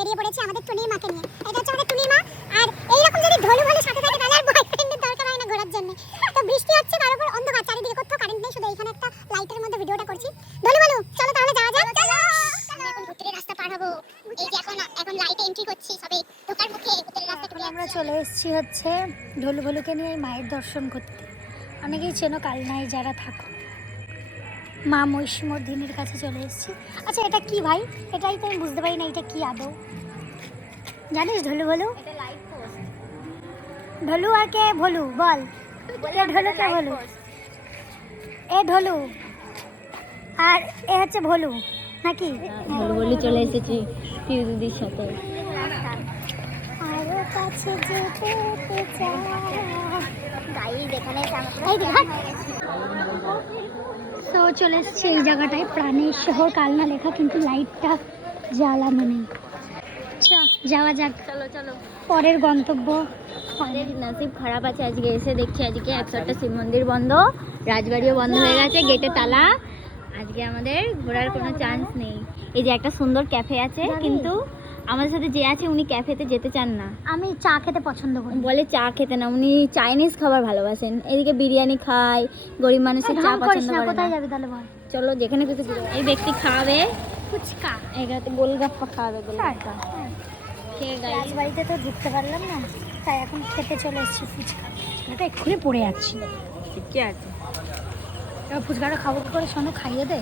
বেরিয়ে পড়েছি আমাদের টুনির মাকে নিয়ে। এটা হচ্ছে আমাদের টুনির মা। আর এইরকম যদি ঢোলু ভালো সাথে থাকে তাহলে আর বয়ফ্রেন্ডের দরকার হয় না ঘোরার জন্য। তো বৃষ্টি হচ্ছে, তার উপর অন্ধকার, চারিদিকে কোথাও কারেন্ট নেই, শুধু এখানে একটা লাইটের মধ্যে ভিডিওটা করছি। ঢোলু ভালো চলো তাহলে যাওয়া যাক। আমরা এখন ভুতুরে রাস্তা পার হবো। এই যে এখন লাইটে এন্ট্রি করছি, সবে ঢোকার মুখে ভুতুরে রাস্তা ঢুকে আমরা চলে এসেছি হচ্ছে ঢোলু ভালুকে নিয়ে মায়ের দর্শন করতে। অনেকেই চেনো কালনায় যারা থাকো, মা মহিষমর্দিনীর কাছে চলে এসেছি। আচ্ছা এটা কি ভাই? এটাই তো আমি বুঝতে পারি না, এটা কি আদৌ জানিস? ঢোলু ভালু, এটা লাইট পোস্ট। ঢোলু আর কে ভোলু বল? এ ঢোলু কে ভোলু? এ ঢোলু আর এ হচ্ছে ভোলু নাকি? বলি চলে এসেছি পিউদিদির সাথে। আরো কাছে যেতে চাই। গাইস এখানে এই দেখ তো চলে এসেছি এই জায়গাটায়, প্রাণের শহর কালনা লেখা, কিন্তু লাইটটা জ্বালানো নেই। যাওয়া যাক, চলো চলো। পরের গন্তব্য। আমাদের নসিব খারাপ আছে, আজকে এসে দেখছি আজকে 108টা শিব মন্দির বন্ধ, রাজবাড়িও বন্ধ হয়ে গেছে, গেটে তালা। আজকে আমাদের ঘোরার কোনো চান্স নেই। এই যে একটা সুন্দর ক্যাফে আছে, কিন্তু আমাদের সাথে যে আছে উনি ক্যাফেতে যেতে চান না। আমি চা খেতে পছন্দ করি। বলে চা খেতে না, উনি চাইনিজ খাবার ভালোবাসেন। এদিকে বিরিয়ানি খায়, গরিব মানুষের চা পছন্দ করে কোথায় না। যাবে তাহলে বল? চলো যেখানে কিছু। এই ব্যক্তি খাওয়াবে ফুচকা, এখানে গোলগাপ্পা খাওয়াবে, গোলগাপ্পা খেয়ে গাই। রাজবাড়িতে তো ঢুকতে পারলাম না, তাই এখন খেতে চলে এসেছি ফুচকা। এটা এক্ষুনি পড়ে যাচ্ছি। ঠিকই আছে। এবার ফুচকাটা খাবো কি করে? শোনো খাইয়ে দে।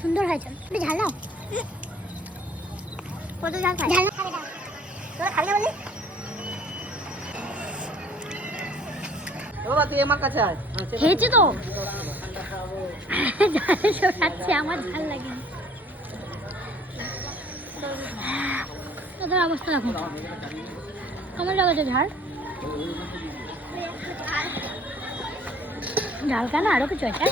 সুন্দর হয়েছে। একটু ঝাল দাও। কত ঝাল খাই? ঝাল তোরা খালি বলি বাবা তুই আমার কাছে আয়। খেয়েছি তো খাচ্ছে, আমার ঝাল লাগে। তোদের অবস্থা দেখো, আমার লাগাচ্ছে ঝাল। ঝাল কেন? আরো কিছু আছে।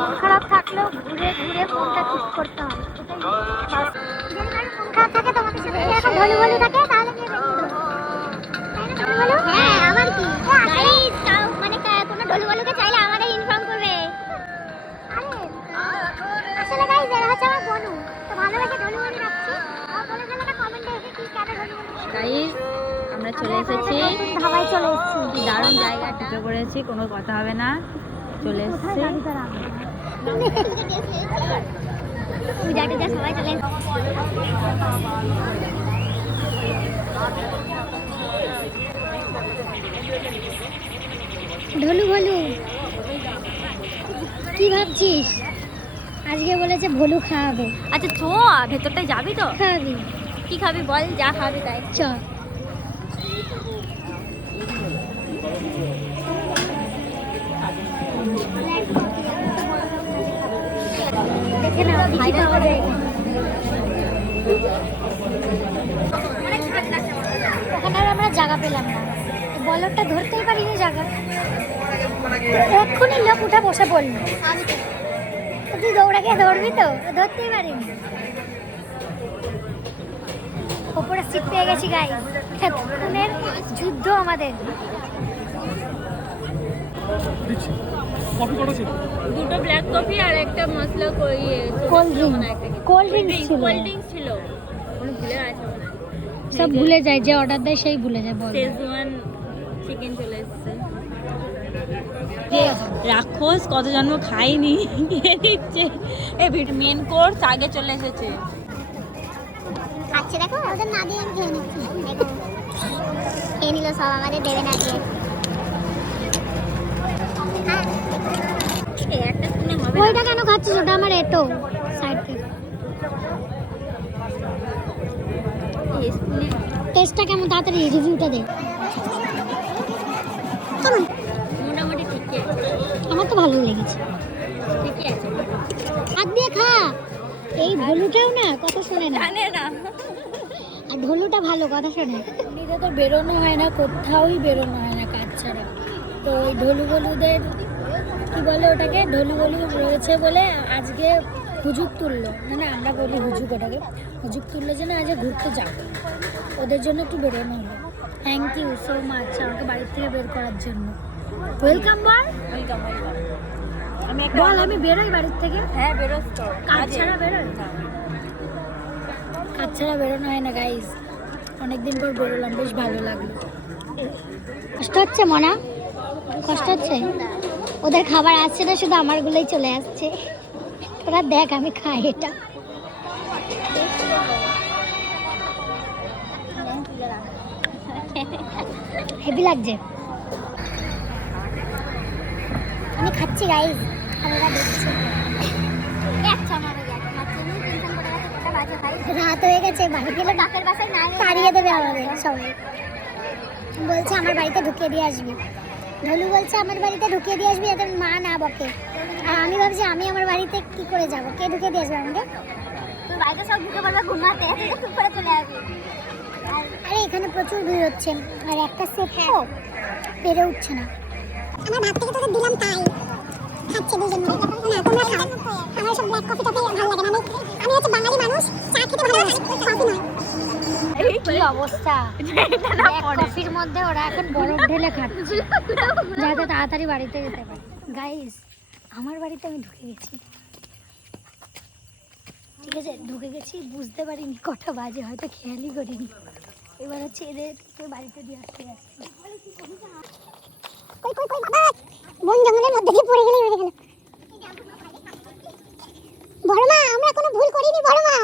মন খারাপ থাকলেও ঘুরে ঘুরে মনটা ঠিক করতে হবে। মন খারাপ থাকে তোমাদের সাথে এরকম ঢোলু ভালু থাকে তাহলে গিয়ে বেরিয়ে দেবো। ঢোলু ভালু? হ্যাঁ আমার কি গাইস, মানে কোনো ঢোলু ভালুকে চাইলে আমাদের ইনফর্ম করবে। আসলে গাইস এরা হচ্ছে আমার বনু, তো ভালোবেসে ঢোলু ভালু রাখছি। আর বলে দিলে না কমেন্টে এসে কি কেন ঢোলু ভালু। গাইস আমরা চলে এসেছি, ধাবায় চলে এসেছি। কি দারুণ জায়গা, ঢুকে পড়েছি, কোনো কথা হবে না। চলে এসেছি। পূজা টুজা সবাই চলে এসেছে। ঢোলু ভালু কি ভাবছিস? আজকে বলেছে ভোলু খাওয়াবে। আচ্ছা চো, ভেতরটায় যাবি তো? খাবি? কি খাবি বল, যা খাবি তাই। চ। দেখে নাও কি কি পাওয়া যায়। ওখানে আর আমরা জায়গা পেলাম না, বলরটা ধরতেই পারিনি জায়গা। এক্ষুনি লোক উঠে বসে পড়লো, তুই দৌড়াকে ধরবি তো? ধরতেই পারিনি। ওপরে সিট পেয়ে গেছি গাইস, এতক্ষণের যুদ্ধ আমাদের। দুটো ব্ল্যাক কফি আর একটা মশলা কোল্ড ড্রিঙ্ক, কোল্ড ড্রিঙ্ক ছিল। কোল্ড ড্রিঙ্কস ছিল, কোনো ভুলে আছে মনে হয়। সব ভুলে যায়, যে অর্ডার দেয় সেই ভুলে যায়। বল শেজওয়ান চিকেন চলে এসেছে। রাক্ষস কত জন্ম খাইনি, খেয়ে দিচ্ছে। এই মেন কোর্স আগে চলে এসেছে। খাচ্ছে দেখো, ওদের না দিয়ে আমি খেয়ে নিচ্ছি। দেখো খেয়ে নিল সব, আমাদের দেবে না দিয়ে। একটা শুনে হবে ওইটা কেন খাচ্ছিস? ওটা আমার এটো সাইড থেকে। টেস্টটা কেমন? তাড়াতাড়ি রিভিউটা দে। কেমন? মোটামুটি ঠিকই আছে, আমার তো ভালো লেগেছে। ঠিকই আছে। হাত দিয়ে খা। এই ভলুটাও না কথা শোনে না, জানে না। আর ভলুটা ভালো কথা শোনে। এমনিতে তো বেরোনো হয় না, কোথাওই বেরোনো হয় না কাজ ছাড়া। তো ওই ঢোলু বলুদের কি বলে ওটাকে, ঢোলু বলু রয়েছে বলে আজকে হুজুক তুললো, মানে আমরা বলি হুজুক, ওটাকে হুজুক তুললো যে না আজ ঘুরতে যাবো, ওদের জন্য একটু বেরোনো হলো। থ্যাংক ইউ সো মাচ আমাকে বাড়ির থেকে বের করার জন্য। ওয়েলকাম বল, ওয়েলকাম ওয়েলকাম। আমি বল আমি বেরোই বাড়ির থেকে। হ্যাঁ বেরোস তো, কাজ ছাড়া বেরোই? কাজ ছাড়া বেরোনো হয় না গাইজ, অনেকদিন পর বেরোলাম, বেশ ভালো লাগলো। কষ্ট হচ্ছে মনা? কষ্ট হচ্ছে? ওদের খাবার আসছে না, শুধু আমারগুলোই চলে আসছে। তোরা দেখ আমি খাই এটা। হেভি লাগছে। আমি খাচ্ছি গাইজ, আপনারা দেখছেন। রাত হয়ে গেছে, বাড়ি গেলে ডাকের বাসায় না তাড়িয়ে দেবে আমাদের সবাই। বলছে আমার বাড়িতে ঢুকিয়ে দিয়ে আসবি, ঢলু বলছে আমার বাড়িতে ঢুকিয়ে দিয়ে আসবি যাতে মা না বকে। আর আমি ভাবছি আমি আমার বাড়িতে কি করে যাব, কে ঢুকিয়ে দিয়ে আসবে আমাকে? তুই বাড়িতে সব ঢুকে পড়বে ঘুমাতে, চুপ করে চলে আসবি। আরে এখানে প্রচুর ভিড় হচ্ছে, আর একটা সেট তো পেরে উঠছে না। আমার ভাত থেকে তোদের দিলাম তাই খাচ্ছে দুজন মিলে। না তোমরা খাও, আমার সব ব্ল্যাক কফি টফি ভালো লাগে না। আমি হচ্ছে বাঙালি মানুষ, চা খেতে ভালোবাসি, কফি নয়। কি অবস্থা, কফির মধ্যে ওরা এখন বরফ ঢেলে খাচ্ছে যাতে তাড়াতাড়ি বাড়িতে যেতে পারে। গাইস আমার বাড়িতে আমি ঢুকে গেছি, ঠিক আছে ঢুকে গেছি, বুঝতে পারিনি কটা বাজে, হয়তো খেয়ালই করিনি। এবার হচ্ছে এদেরকে বাড়িতে দিয়ে আসতে যাচ্ছি। কই কই কই বাবা, বন জঙ্গলের মধ্যে দিয়ে পড়ে গেল। বড় মা আমরা কোনো ভুল করিনি বড় মা।